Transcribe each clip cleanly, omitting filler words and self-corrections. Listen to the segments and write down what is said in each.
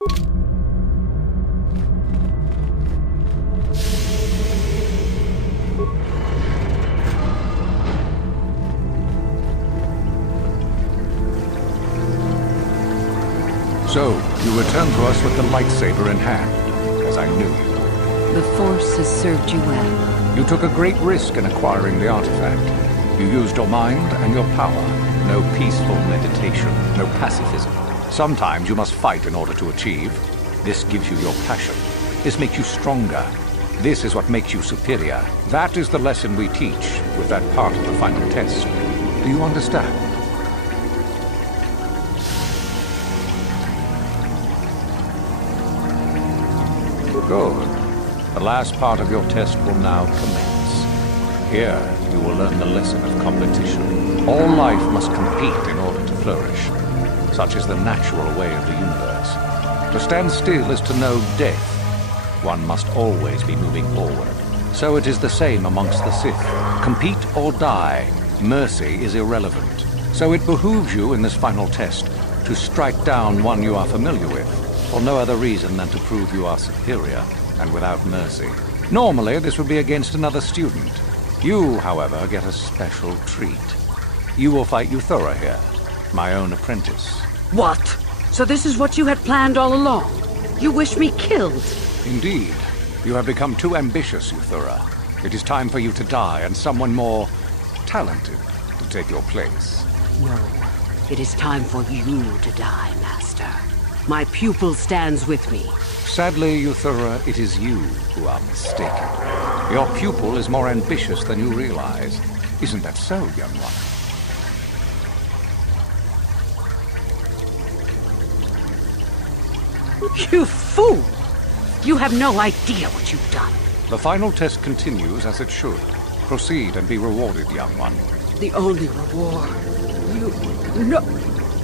So, you return to us with the lightsaber in hand, as I knew you. The Force has served you well. You took a great risk in acquiring the artifact. You used your mind and your power. No peaceful meditation, no pacifism. Sometimes you must fight in order to achieve. This gives you your passion. This makes you stronger. This is what makes you superior. That is the lesson we teach with that part of the final test. Do you understand? Good. The last part of your test will now commence. Here, you will learn the lesson of competition. All life must compete in order to flourish. Such is the natural way of the universe. To stand still is to know death. One must always be moving forward. So it is the same amongst the Sith. Compete or die. Mercy is irrelevant. So it behooves you in this final test to strike down one you are familiar with, for no other reason than to prove you are superior and without mercy. Normally, this would be against another student. You, however, get a special treat. You will fight Uthura here, my own apprentice. What? So this is what you had planned all along? You wish me killed? Indeed. You have become too ambitious, Uthura. It is time for you to die, and someone more talented to take your place. No. It is time for you to die, Master. My pupil stands with me. Sadly, Uthura, it is you who are mistaken. Your pupil is more ambitious than you realize. Isn't that so, young one? You fool! You have no idea what you've done. The final test continues as it should. Proceed and be rewarded, young one. The only reward. No.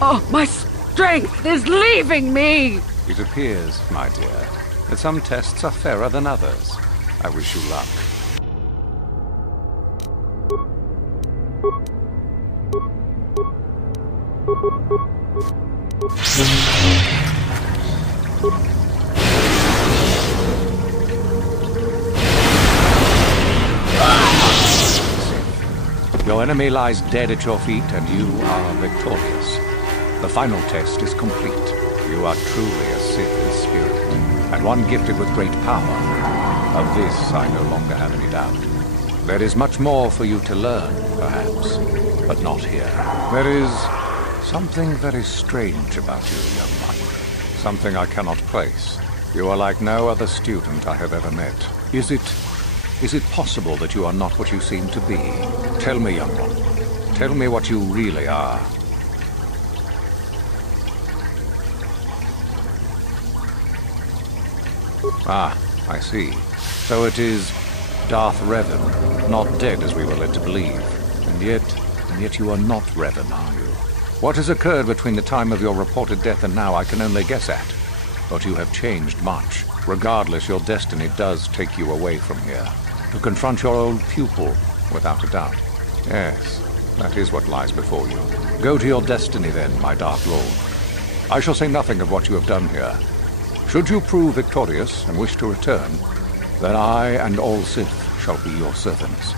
Oh, my strength is leaving me! It appears, my dear, that some tests are fairer than others. I wish you luck. Your enemy lies dead at your feet, and you are victorious. The final test is complete. You are truly a Sith in spirit, and one gifted with great power. Of this I no longer have any doubt. There is much more for you to learn, perhaps, but not here. There is something very strange about you, young one. Something I cannot place. You are like no other student I have ever met. Is it possible that you are not what you seem to be? Tell me, young one. Tell me what you really are. Ah, I see. So it is Darth Revan, not dead as we were led to believe. And yet you are not Revan, are you? What has occurred between the time of your reported death and now I can only guess at. But you have changed much. Regardless, your destiny does take you away from here. To confront your old pupil, without a doubt. Yes, that is what lies before you. Go to your destiny then, my Dark Lord. I shall say nothing of what you have done here. Should you prove victorious and wish to return, then I and all Sith shall be your servants.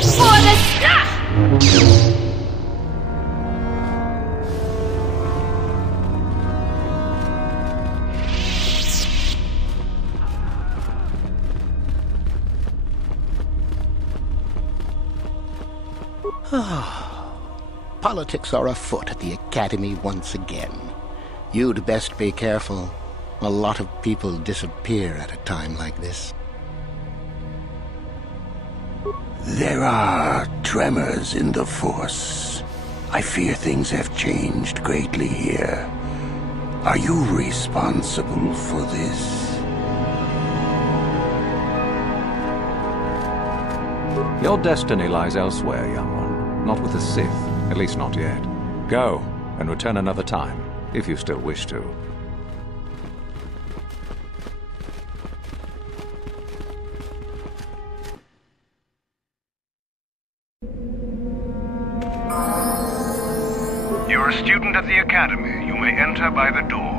For the stuff! Politics are afoot at the Academy once again. You'd best be careful. A lot of people disappear at a time like this. There are tremors in the Force. I fear things have changed greatly here. Are you responsible for this? Your destiny lies elsewhere, young one. Not with the Sith, at least not yet. Go, and return another time, if you still wish to. You're a student at the Academy. You may enter by the door.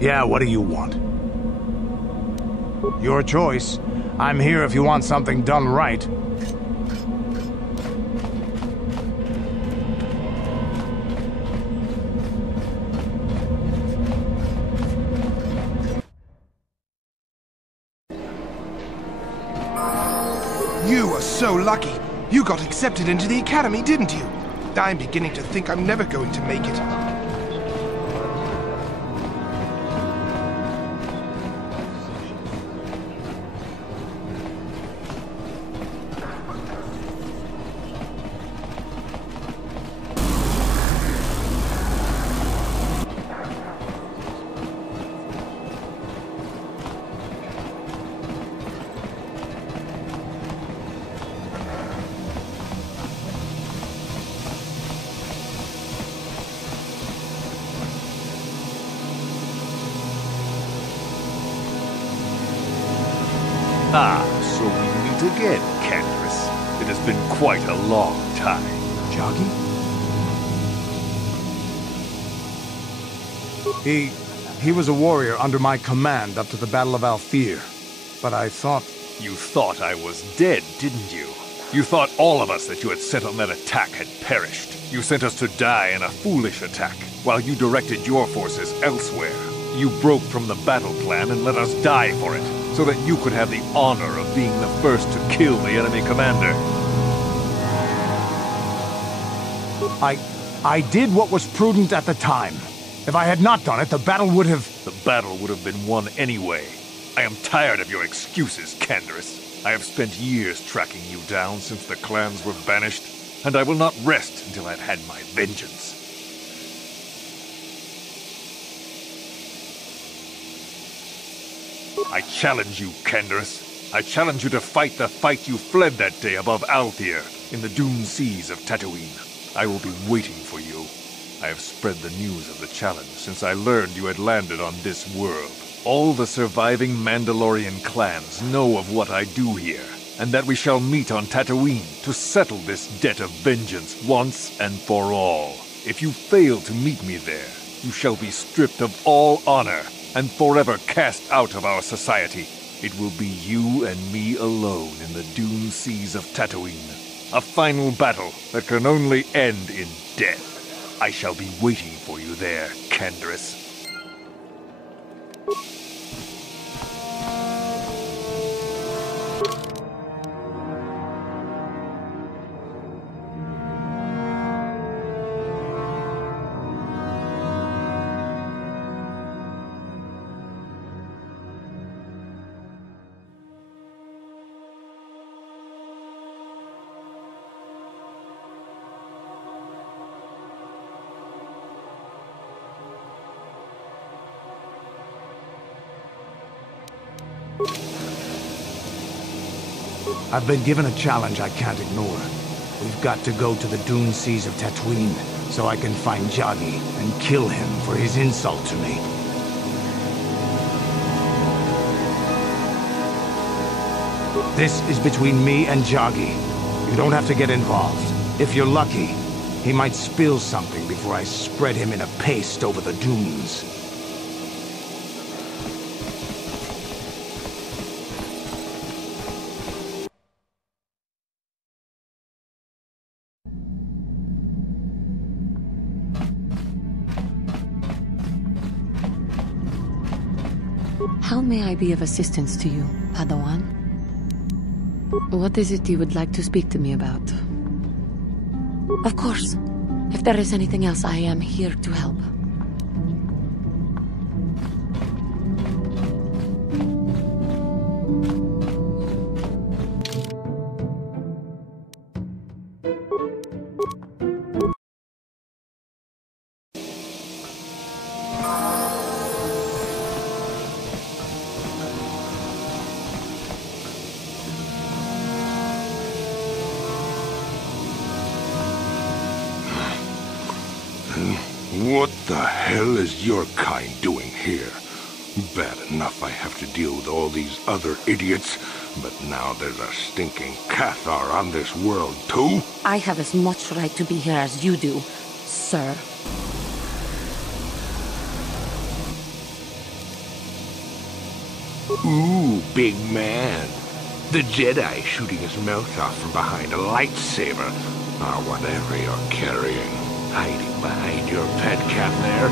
Yeah, what do you want? Your choice. I'm here if you want something done right. You are so lucky. You got accepted into the Academy, didn't you? I'm beginning to think I'm never going to make it. Ah, so we meet again, Candace. It has been quite a long time. Joggy? He was a warrior under my command up to the Battle of Althir. But I thought... You thought I was dead, didn't you? You thought all of us that you had sent on that attack had perished. You sent us to die in a foolish attack, while you directed your forces elsewhere. You broke from the battle plan and let us die for it, so that you could have the honor of being the first to kill the enemy commander. I did what was prudent at the time. If I had not done it, the battle would have... The battle would have been won anyway. I am tired of your excuses, Candace. I have spent years tracking you down since the clans were banished, and I will not rest until I've had my vengeance. I challenge you, Candace. I challenge you to fight the fight you fled that day above Althir, in the dune seas of Tatooine. I will be waiting for you. I have spread the news of the challenge since I learned you had landed on this world. All the surviving Mandalorian clans know of what I do here, and that we shall meet on Tatooine to settle this debt of vengeance once and for all. If you fail to meet me there, you shall be stripped of all honor and forever cast out of our society. It will be you and me alone in the dune seas of Tatooine. A final battle that can only end in death. I shall be waiting for you there, Candace. I've been given a challenge I can't ignore. We've got to go to the dune seas of Tatooine, so I can find Joggy and kill him for his insult to me. This is between me and Joggy. You don't have to get involved. If you're lucky, he might spill something before I spread him in a paste over the dunes. How may I be of assistance to you, Padawan? What is it you would like to speak to me about? Of course. If there is anything else, I am here to help. What the hell is your kind doing here? Bad enough I have to deal with all these other idiots, but now there's a stinking KOTOR on this world too? I have as much right to be here as you do, sir. Ooh, big man. The Jedi shooting his mouth off from behind a lightsaber, or whatever you're carrying. Hiding behind your pet cat there.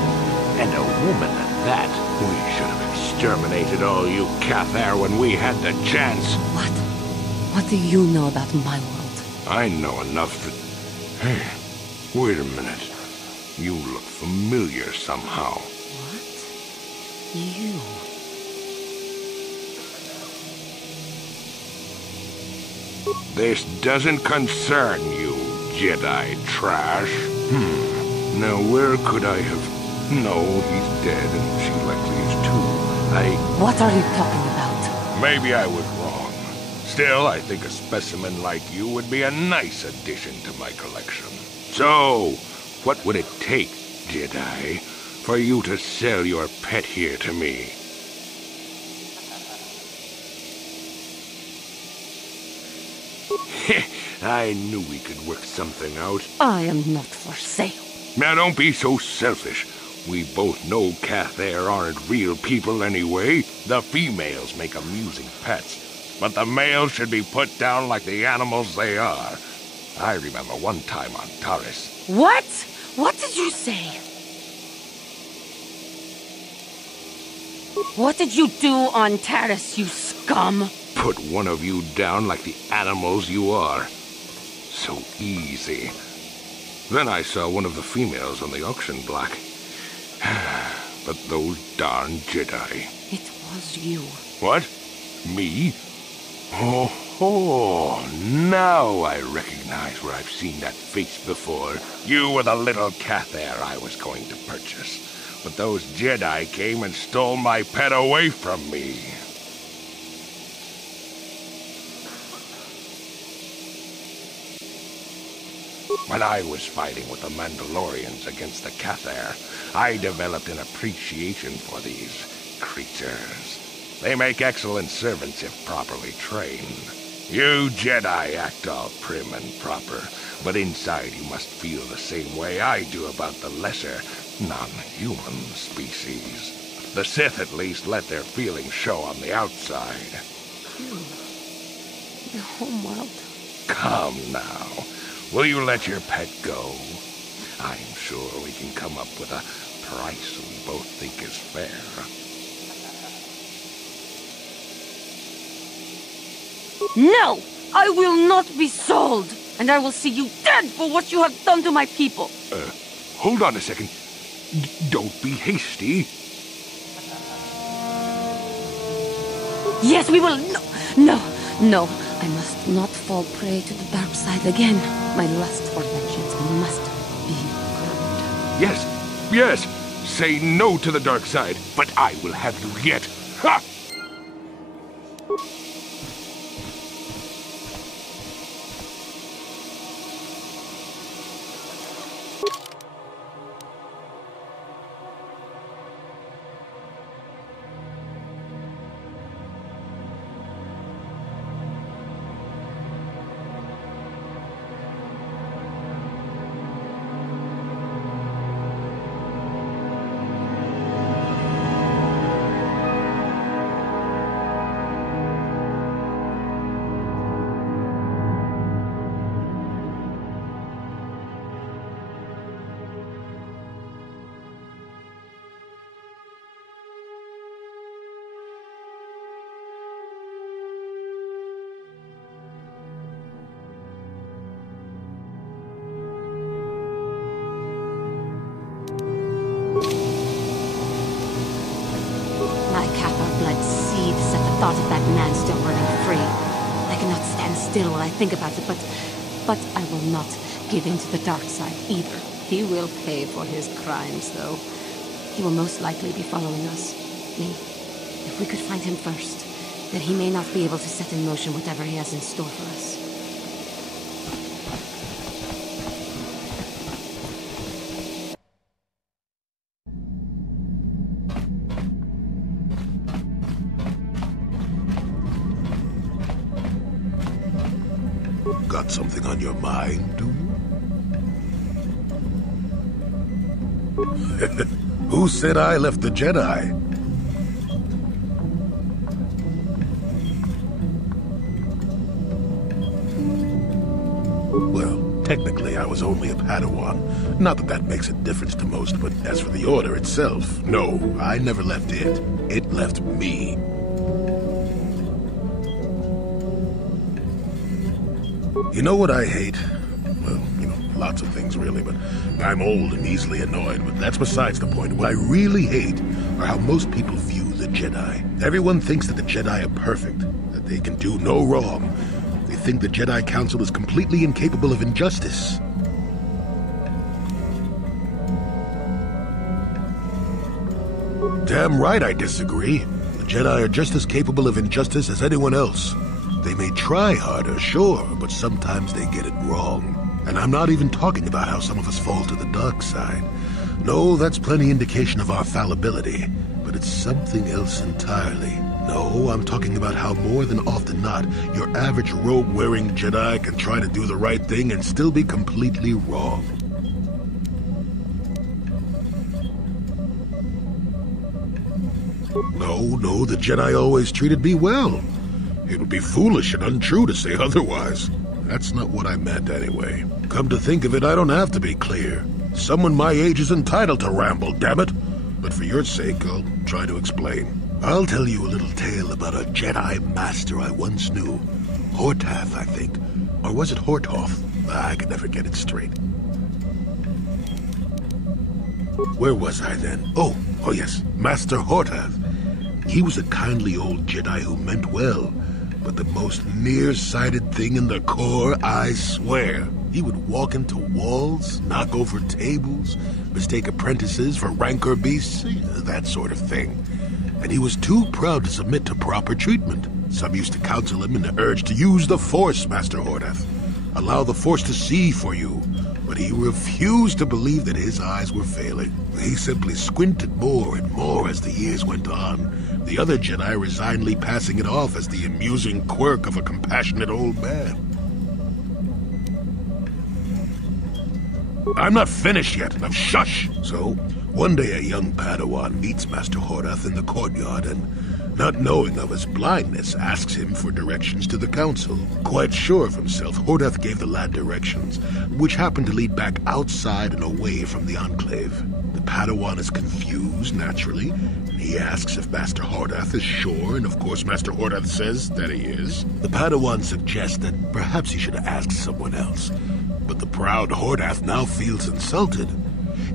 And a woman at that. We should have exterminated all you KOTOR when we had the chance. What? What do you know about my world? I know enough that... Hey, wait a minute. You look familiar somehow. What? You? This doesn't concern you, Jedi trash. Now where could I have... No, he's dead, and she likely is too. What are you talking about? Maybe I was wrong. Still, I think a specimen like you would be a nice addition to my collection. So, what would it take, Jedi, for you to sell your pet here to me? I knew we could work something out. I am not for sale. Now don't be so selfish. We both know KOTOR aren't real people anyway. The females make amusing pets, but the males should be put down like the animals they are. I remember one time on Taris. What? What did you say? What did you do on Taris, you scum? Put one of you down like the animals you are. So easy. Then I saw one of the females on the auction block. But those darn Jedi. It was you. What? Me? Oh, now I recognize where I've seen that face before. You were the little KOTOR I was going to purchase. But those Jedi came and stole my pet away from me. When I was fighting with the Mandalorians against the KOTOR, I developed an appreciation for these creatures. They make excellent servants if properly trained. You Jedi act all prim and proper, but inside you must feel the same way I do about the lesser, non-human species. The Sith at least let their feelings show on the outside. Your homeworld. Come now. Will you let your pet go? I'm sure we can come up with a price we both think is fair. No! I will not be sold! And I will see you dead for what you have done to my people! Hold on a second. Don't be hasty. Yes, we will... No. I must not fall prey to the dark side again. My lust for vengeance must be curbed. Yes. Say no to the dark side, but I will have you yet. Ha! My Cathar blood seethes at the thought of that man still running free. I cannot stand still while I think about it, but I will not give in to the dark side either. He will pay for his crimes, though. He will most likely be following us. Me. If we could find him first, then he may not be able to set in motion whatever he has in store for us. Got something on your mind, do you? Who said I left the Jedi? Well, technically I was only a Padawan. Not that that makes a difference to most, but as for the Order itself, no, I never left it. It left me. You know what I hate? Well, lots of things really, but I'm old and easily annoyed, but that's besides the point. What I really hate are how most people view the Jedi. Everyone thinks that the Jedi are perfect, that they can do no wrong. They think the Jedi Council is completely incapable of injustice. Damn right I disagree. The Jedi are just as capable of injustice as anyone else. They may try harder, sure, but sometimes they get it wrong. And I'm not even talking about how some of us fall to the dark side. No, that's plenty indication of our fallibility, but it's something else entirely. No, I'm talking about how more than often not, your average robe-wearing Jedi can try to do the right thing and still be completely wrong. No, the Jedi always treated me well. It would be foolish and untrue to say otherwise. That's not what I meant anyway. Come to think of it, I don't have to be clear. Someone my age is entitled to ramble, damn it. But for your sake, I'll try to explain. I'll tell you a little tale about a Jedi master I once knew. Hortath, I think. Or was it Hortoth? I can never get it straight. Where was I then? Oh yes, Master Hortath. He was a kindly old Jedi who meant well, but the most nearsighted thing in the Corps, I swear. He would walk into walls, knock over tables, mistake apprentices for rancor beasts, that sort of thing. And he was too proud to submit to proper treatment. Some used to counsel him in the urge to use the Force, Master Hortath. Allow the Force to see for you. But he refused to believe that his eyes were failing. He simply squinted more and more as the years went on, the other Jedi resignedly passing it off as the amusing quirk of a compassionate old man. I'm not finished yet. Now shush! So, one day a young Padawan meets Master Hortath in the courtyard and, not knowing of his blindness, asks him for directions to the council. Quite sure of himself, Hortath gave the lad directions, which happened to lead back outside and away from the Enclave. The Padawan is confused, naturally, and he asks if Master Hortath is sure, and of course Master Hortath says that he is. The Padawan suggests that perhaps he should ask someone else, but the proud Hortath now feels insulted.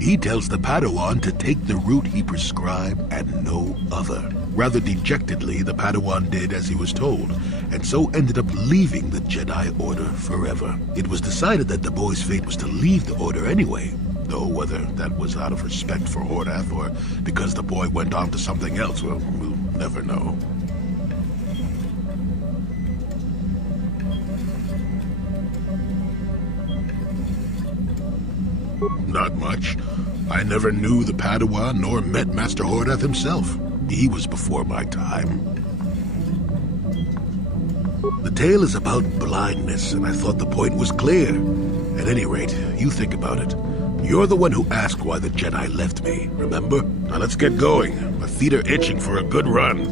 He tells the Padawan to take the route he prescribed and no other. Rather dejectedly, the Padawan did as he was told, and so ended up leaving the Jedi Order forever. It was decided that the boy's fate was to leave the Order anyway, though whether that was out of respect for Hortath or because the boy went on to something else, well, we'll never know. Not much. I never knew the Padawan nor met Master Hortath himself. He was before my time. The tale is about blindness, and I thought the point was clear. At any rate, you think about it. You're the one who asked why the Jedi left me, remember? Now let's get going. My feet are itching for a good run.